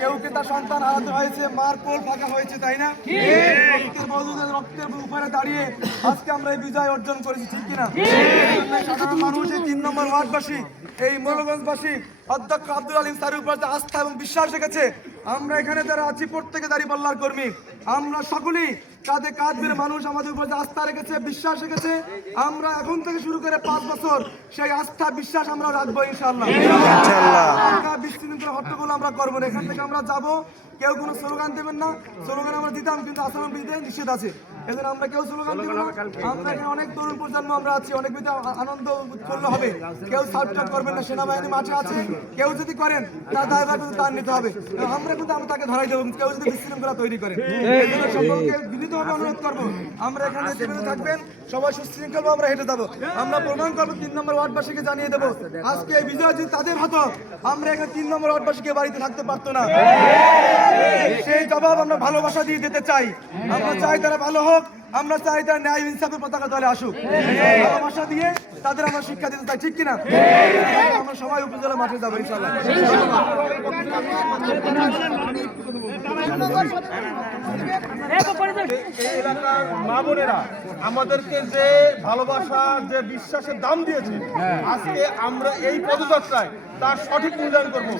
কেউ কে তার সন্তান হারাতে হয়েছে, মার কোল ফাঁকা হয়েছে, তাই না? রক্তের বদলে রক্তের উপরে দাঁড়িয়ে আজকে আমরা এই বিজয় অর্জন করেছি, ঠিক কিনা? সাধারণ মানুষ, এই 3 নম্বর ওয়ার্ডবাসী, এই মোরগঞ্জবাসী অধ্যক্ষ আব্দুল আলিম স্যারের উপর আস্থা এবং বিশ্বাস রেখেছে। আমরা এখানে যারা আছি প্রত্যেকে দাঁড়িপাল্লার কর্মী, আমরা সকলেই কাঁধে কাঁধ মিলে মানুষ আমাদের উপর আস্থা রেখেছে, বিশ্বাস রেখেছে। আমরা এখন থেকে শুরু করে 5 বছর সেই আস্থা বিশ্বাস আমরা রাখবো ইনশাআল্লাহ। বিশৃঙ্খলা হট্টগোল আমরা করবো না। এখান থেকে আমরা যাব, কেউ কোনো স্লোগান দেবেন না। স্লোগান আমরা দিতাম, কিন্তু আসামের বিরুদ্ধে নিষেধ আছে, এজন্য আমরা কেউ স্লোগান দিব না। আমরা এখানে অনেক তরুণ প্রজন্ম আমরা আছি, অনেক বিধ আনন্দ উৎফুল্ল হবে। কেউ সাউটটাক করবেন না, সেনাবাহিনী মাঠে আছে, কেউ যদি করেন তার দায়ভার কিন্তু তার নিতে হবে। আমরা কিন্তু আমরা তাকে ধরাই দেবো কেউ যদি বিশৃঙ্খলা তৈরি করে। সকলকে বিনীতভাবে অনুরোধ করবো, আমরা এখানে থাকবেন, সবাই সুশৃঙ্খল আমরা হেঁটে যাবো। আমরা প্রমাণ করবো, 3 নম্বর ওয়ার্ডবাসীকে জানিয়ে দেবো আজকে এই বিজয় যদি তাদের হতো, আমরা এখানে 3 নম্বর ওয়ার্ডবাসীকে বাড়িতে থাকতে পারতো না। সেই জবাব আমরা ভালোবাসা দিয়ে দিতে চাই। আমরা চাই তারা ভালো হোক, আমরা চাই তারা ন্যায় ইনসাফের পতাকা তলে আসুক। ভালোবাসা দিয়ে তাদের আমরা শিক্ষা দিতে চাই, ঠিক কিনা? আমরা সবাই উপজেলা মাঠে যাবো ইনশাআল্লাহ। এই এলাকার মা বোনেরা আমাদেরকে যে ভালোবাসা, যে বিশ্বাসের দাম দিয়েছে, আজকে আমরা এই পদযাত্রায় তার সঠিক মূল্যায়ন করবো।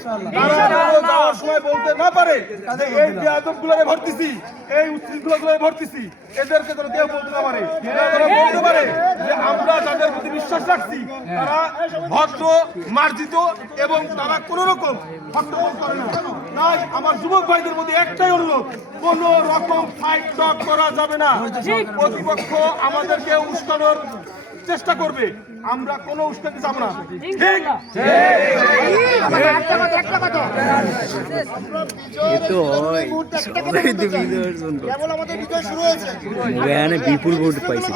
যাওয়ার সময় বলতে না পারে যে এই বেয়াদবগুলোরে ভর্তিছি, এই উচ্ছৃঙ্খলাগুলোরে ভর্তিছি, এদেরকে যেন কেউ বলতে না পারে। তারা বলতে পারে যে আমরা যাদের প্রতি বিশ্বাস রাখছি তারা ভদ্র, মার্জিত এবং তারা কোনো রকম হট্টগোল করে না। তাই আমার যুবক ভাইদের মধ্যে একটাই অনুরোধ, কোন রকম ফাইট টক করা যাবে না। প্রতিপক্ষ আমাদেরকে উস্কানোর চেষ্টা করবে, আমরা কোনো উস্কাতে যাব না। ঠিক বিপুল ভোট পাইছে।